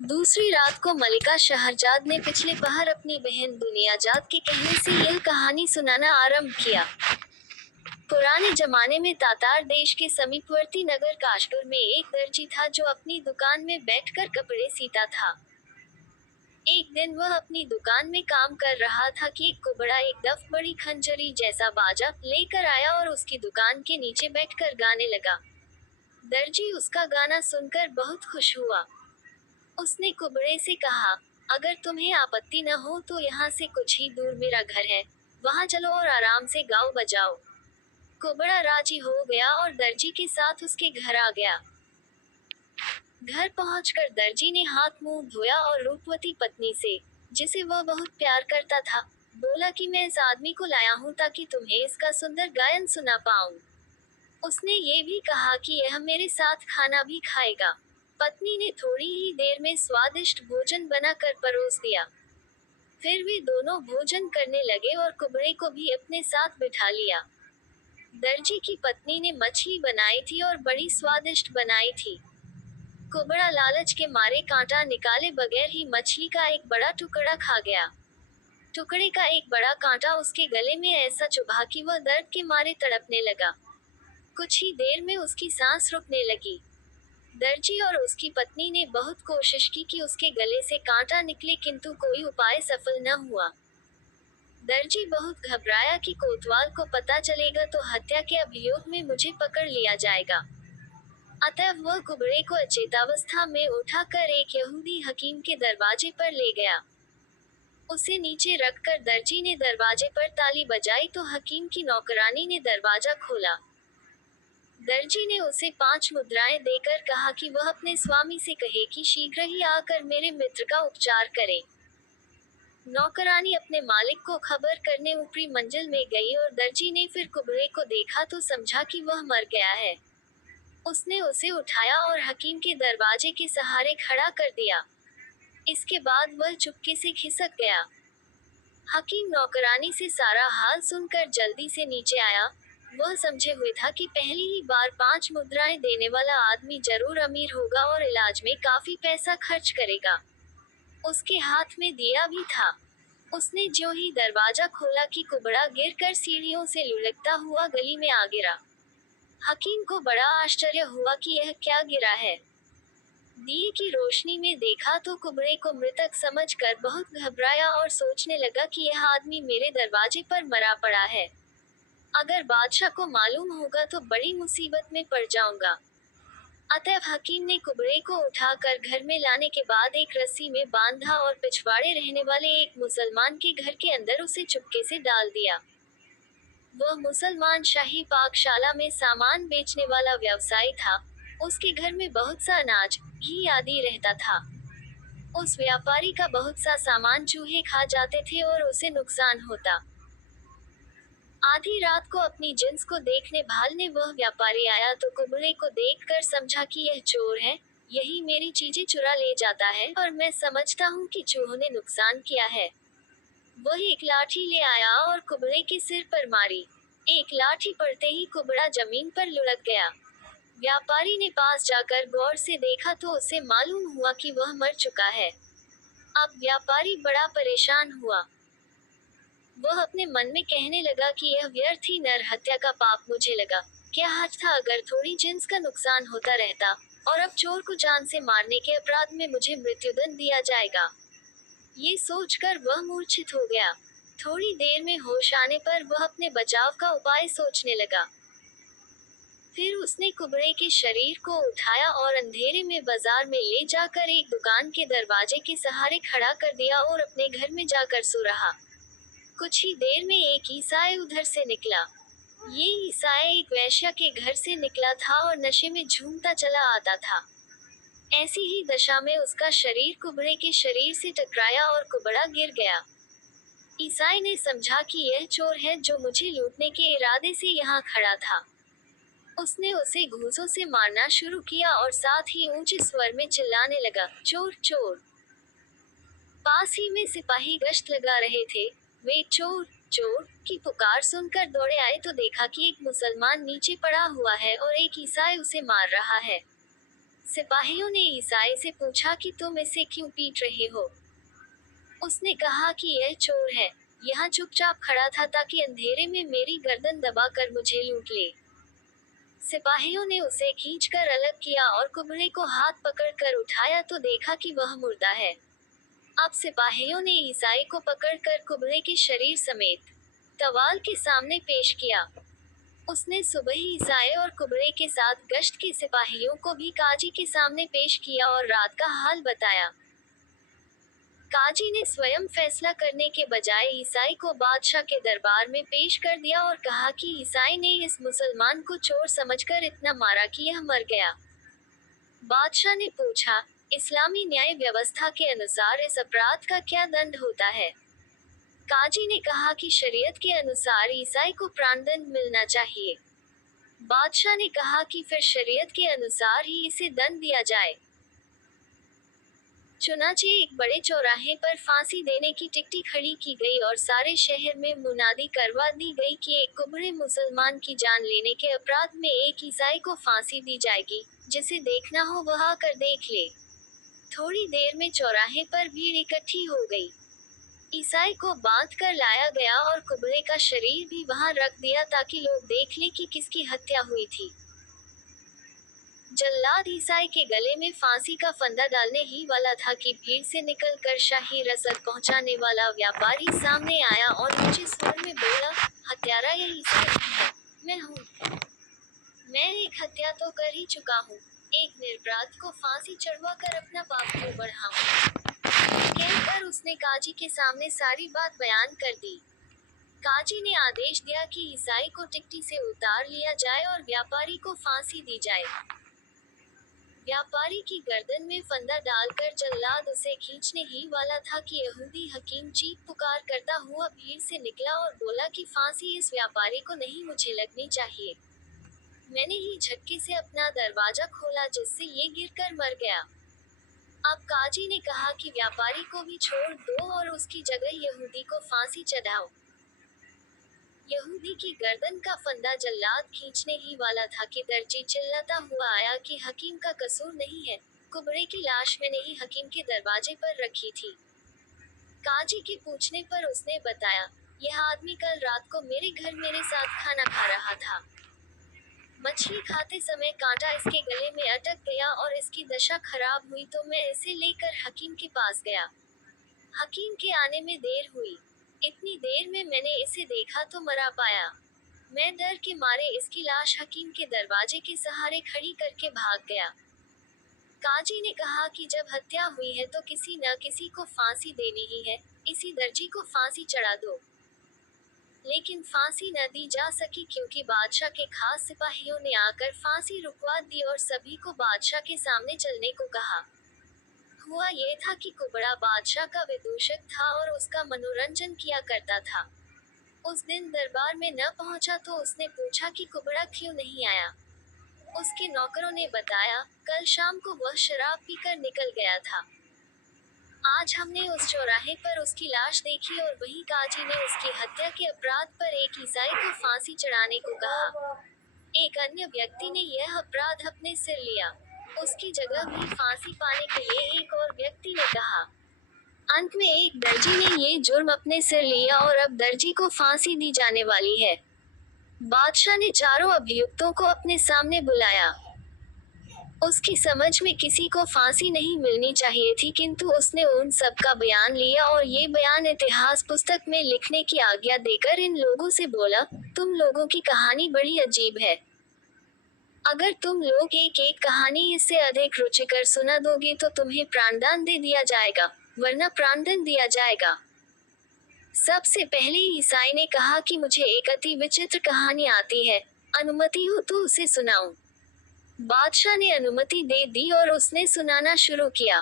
दूसरी रात को मलिका शहरजाद ने पिछले पहर अपनी बहन दुनियाजाद के कहने से यह कहानी सुनाना आरंभ किया। पुराने जमाने में तातार देश के समीपवर्ती नगर काशगढ़ में एक दर्जी था जो अपनी दुकान में बैठकर कपड़े सीता था। एक दिन वह अपनी दुकान में काम कर रहा था कि एक कुबड़ा एक दफ बड़ी खंजरी जैसा बाजा लेकर आया और उसकी दुकान के नीचे बैठकर गाने लगा। दर्जी उसका गाना सुनकर बहुत खुश हुआ। उसने कुबड़े से कहा, अगर तुम्हें आपत्ति न हो तो यहाँ से कुछ ही दूर मेरा घर है, वहाँ चलो और आराम से गाओ बजाओ। कुबड़ा राजी हो गया और दर्जी के साथ उसके घर आ गया। घर पहुंचकर दर्जी ने हाथ मुंह धोया और रूपवती पत्नी से, जिसे वह बहुत प्यार करता था, बोला कि मैं इस आदमी को लाया हूँ ताकि तुम्हें इसका सुंदर गायन सुना पाऊं। उसने ये भी कहा कि यह मेरे साथ खाना भी खाएगा। पत्नी ने थोड़ी ही देर में स्वादिष्ट भोजन बनाकर परोस दिया। फिर वे दोनों भोजन करने लगे और कुबड़े को भी अपने साथ बिठा लिया। दर्जी की पत्नी ने मछली बनाई थी और बड़ी स्वादिष्ट बनाई थी। कुबड़ा लालच के मारे कांटा निकाले बगैर ही मछली का एक बड़ा टुकड़ा खा गया। टुकड़े का एक बड़ा कांटा उसके गले में ऐसा चुभा कि वह दर्द के मारे तड़पने लगा। कुछ ही देर में उसकी सांस रुकने लगी। दर्जी और उसकी पत्नी ने बहुत कोशिश की कि उसके गले से कांटा निकले, किंतु कोई उपाय सफल न हुआ। दर्जी बहुत घबराया कि कोतवाल को पता चलेगा तो हत्या के अभियोग में मुझे पकड़ लिया जाएगा। अतः वह कुबड़े को अचेतावस्था में उठाकर एक यहूदी हकीम के दरवाजे पर ले गया। उसे नीचे रखकर दर्जी ने दरवाजे पर ताली बजाई तो हकीम की नौकरानी ने दरवाजा खोला। दर्जी ने उसे 5 मुद्राएं देकर कहा कि वह अपने स्वामी से कहे कि शीघ्र ही आकर मेरे मित्र का उपचार करे। नौकरानी अपने मालिक को खबर करने ऊपरी मंजिल में गई और दर्जी ने फिर कुबड़े को देखा तो समझा कि वह मर गया है। उसने उसे उठाया और हकीम के दरवाजे के सहारे खड़ा कर दिया। इसके बाद वह चुपके से खिसक गया। हकीम नौकरानी से सारा हाल सुनकर जल्दी से नीचे आया। वह समझे हुए था कि पहली ही बार 5 मुद्राएं देने वाला आदमी जरूर अमीर होगा और इलाज में काफी पैसा खर्च करेगा। उसके हाथ में दिया भी था। उसने ज्यों ही दरवाजा खोला कि कुबड़ा गिरकर सीढ़ियों से लुढ़कता हुआ गली में आ गिरा। हकीम को बड़ा आश्चर्य हुआ कि यह क्या गिरा है। दिए की रोशनी में देखा तो कुबड़े को मृतक समझकर बहुत घबराया और सोचने लगा कि यह आदमी मेरे दरवाजे पर मरा पड़ा है। अगर बादशाह को मालूम होगा तो बड़ी मुसीबत में पड़ जाऊंगा। अतः हकीम ने कुबड़े को उठाकर घर में लाने के बाद एक रस्सी में बांधा और पिछवाड़े रहने वाले एक मुसलमान के घर के अंदर उसे चुपके से डाल दिया। वह मुसलमान शाही पाकशाला में सामान बेचने वाला व्यवसायी था। उसके घर में बहुत सा अनाज, घी आदि रहता था। उस व्यापारी का बहुत सा सामान चूहे खा जाते थे और उसे नुकसान होता। आधी रात को अपनी जिन्स को देखने भालने वह व्यापारी आया तो कुबड़े को देखकर समझा कि यह चोर है, यही मेरी चीजें चुरा ले जाता है और मैं समझता हूँ कि चूहों ने नुकसान किया है। वह एक लाठी ले आया और कुबड़े के सिर पर मारी। एक लाठी पड़ते ही कुबड़ा जमीन पर लुढ़क गया। व्यापारी ने पास जाकर गौर से देखा तो उसे मालूम हुआ कि वह मर चुका है। अब व्यापारी बड़ा परेशान हुआ। वह अपने मन में कहने लगा कि यह व्यर्थ ही नर हत्या का पाप मुझे लगा। क्या हर्ज था अगर थोड़ी जिन्स का नुकसान होता रहता, और अब चोर को जान से मारने के अपराध में मुझे मृत्युदंड दिया जाएगा। ये सोचकर वह मूर्छित हो गया। थोड़ी देर में होश आने पर वह अपने बचाव का उपाय सोचने लगा। फिर उसने कुबड़े के शरीर को उठाया और अंधेरे में बाजार में ले जाकर एक दुकान के दरवाजे के सहारे खड़ा कर दिया और अपने घर में जाकर सो रहा। कुछ ही देर में एक ईसाई उधर से निकला। ये ईसाई एक वैश्या के घर से निकला था और नशे में झूमता चला आता था। ऐसी ही दशा में उसका शरीर कुबड़े के शरीर से टकराया और कुबड़ा गिर गया। ईसाई ने समझा कि यह चोर है जो मुझे लूटने के इरादे से यहाँ खड़ा था। उसने उसे घूंसों से मारना शुरू किया और साथ ही ऊंचे स्वर में चिल्लाने लगा, चोर चोर। पास ही में सिपाही गश्त लगा रहे थे। वे चोर चोर की पुकार सुनकर दौड़े आए तो देखा कि एक मुसलमान नीचे पड़ा हुआ है और एक ईसाई उसे मार रहा है। सिपाहियों ने ईसाई से पूछा कि तुम इसे क्यों पीट रहे हो। उसने कहा कि यह चोर है, यहाँ चुपचाप खड़ा था ताकि अंधेरे में मेरी गर्दन दबाकर मुझे लूट ले। सिपाहियों ने उसे खींचकर अलग किया और कुबड़े को हाथ पकड़कर उठाया तो देखा कि वह मुर्दा है। अब सिपाहियों ने ईसाई को पकड़कर कुबड़े के शरीर समेत तवाल के सामने पेश किया। उसने सुबह ही ईसाई और कुबड़े के साथ गश्त के सिपाहियों को भी काजी के सामने पेश किया और रात का हाल बताया। काजी ने स्वयं फैसला करने के बजाय ईसाई को बादशाह के दरबार में पेश कर दिया और कहा कि ईसाई ने इस मुसलमान को चोर समझकर इतना मारा कि यह मर गया। बादशाह ने पूछा, इस्लामी न्याय व्यवस्था के अनुसार इस अपराध का क्या दंड होता है? काजी ने कहा कि शरीयत के अनुसार ईसाई को प्राणदंड मिलना चाहिए। बादशाह ने कहा कि फिर शरीयत के अनुसार ही इसे दंड दिया जाए। चुनाचे एक बड़े चौराहे पर फांसी देने की टिकटी खड़ी की गई और सारे शहर में मुनादी करवा दी गई कि एक कुबड़े मुसलमान की जान लेने के अपराध में एक ईसाई को फांसी दी जाएगी, जिसे देखना हो वह आकर देख ले। थोड़ी देर में चौराहे पर भीड़ इकट्ठी हो गई। ईसाई को बांध कर लाया गया और कुबड़े का शरीर भी वहां रख दिया ताकि लोग देख ले कि किसकी हत्या हुई थी। जल्लाद ईसाई के गले में फांसी का फंदा डालने ही वाला था कि भीड़ से निकलकर शाही रसद पहुंचाने वाला व्यापारी सामने आया और ऊंचे स्वर में बोला, हत्यारा यह ईसाई है, मैं हूँ। मैं एक हत्या तो कर ही चुका हूँ, एक निरपराध को फांसी चढ़वा कर अपना पाप क्यों बढ़ाऊं? कहकर उसने काजी के सामने सारी बात बयान कर दी। काजी ने आदेश दिया कि ईसाई को टिकटी से उतार लिया जाए और व्यापारी को फांसी दी जाए। व्यापारी की गर्दन में फंदा डालकर जल्लाद उसे खींचने ही वाला था कि यहूदी हकीम चीख पुकार करता हुआ भीड़ से निकला और बोला कि फांसी इस व्यापारी को नहीं, मुझे लगनी चाहिए। मैंने ही झटके से अपना दरवाजा खोला जिससे ये गिरकर मर गया। अब काजी ने कहा कि व्यापारी को भी छोड़ दो और उसकी जगह यहूदी को फांसी चढ़ाओ। यहूदी की गर्दन का फंदा जल्लाद खींचने ही वाला था कि दर्जी चिल्लाता हुआ आया कि हकीम का कसूर नहीं है, कुबड़े की लाश मैंने ही हकीम के दरवाजे पर रखी थी। काजी के पूछने पर उसने बताया, यह आदमी कल रात को मेरे घर मेरे साथ खाना खा रहा था। मछली खाते समय कांटा इसके गले में अटक गया और इसकी दशा खराब हुई तो मैं इसे लेकर हकीम के पास गया। हकीम के आने में देर हुई। इतनी देर में मैंने इसे देखा तो मरा पाया। मैं डर के मारे इसकी लाश हकीम के दरवाजे के सहारे खड़ी करके भाग गया। काजी ने कहा कि जब हत्या हुई है तो किसी न किसी को फांसी देनी ही है, इसी दर्जी को फांसी चढ़ा दो। लेकिन फांसी न दी जा सकी क्योंकि बादशाह के खास सिपाहियों ने आकर फांसी रुकवा दी और सभी को बादशाह के सामने चलने को कहा। हुआ ये था कि कुबड़ा बादशाह का विदूषक था और उसका मनोरंजन किया करता था। उस दिन दरबार में न पहुंचा तो उसने पूछा कि कुबड़ा क्यों नहीं आया। उसके नौकरों ने बताया, कल शाम को वह शराब पीकर निकल गया था। आज हमने उस चौराहे पर उसकी लाश देखी और वही काजी ने उसकी हत्या के अपराध पर एक ईसाई को फांसी चढ़ाने को कहा। एक अन्य व्यक्ति ने यह अपराध अपने सिर लिया। उसकी जगह भी फांसी पाने के लिए एक और व्यक्ति ने कहा। अंत में एक दर्जी ने ये जुर्म अपने सिर लिया और अब दर्जी को फांसी दी जाने वाली है। बादशाह ने चारों अभियुक्तों को अपने सामने बुलाया। उसकी समझ में किसी को फांसी नहीं मिलनी चाहिए थी, किंतु उसने उन सब का बयान लिया और ये बयान इतिहास पुस्तक में लिखने की आज्ञा देकर इन लोगों से बोला, तुम लोगों की कहानी बड़ी अजीब है। अगर तुम लोग एक एक कहानी इससे अधिक रुचिकर सुना दोगे तो तुम्हें प्राणदान दे दिया जाएगा, वरना प्राणदंड दिया जाएगा। सबसे पहले ईसाई ने कहा कि मुझे एक अति विचित्र कहानी आती है, अनुमति हो तो उसे सुनाऊं। बादशाह ने अनुमति दे दी और उसने सुनाना शुरू किया।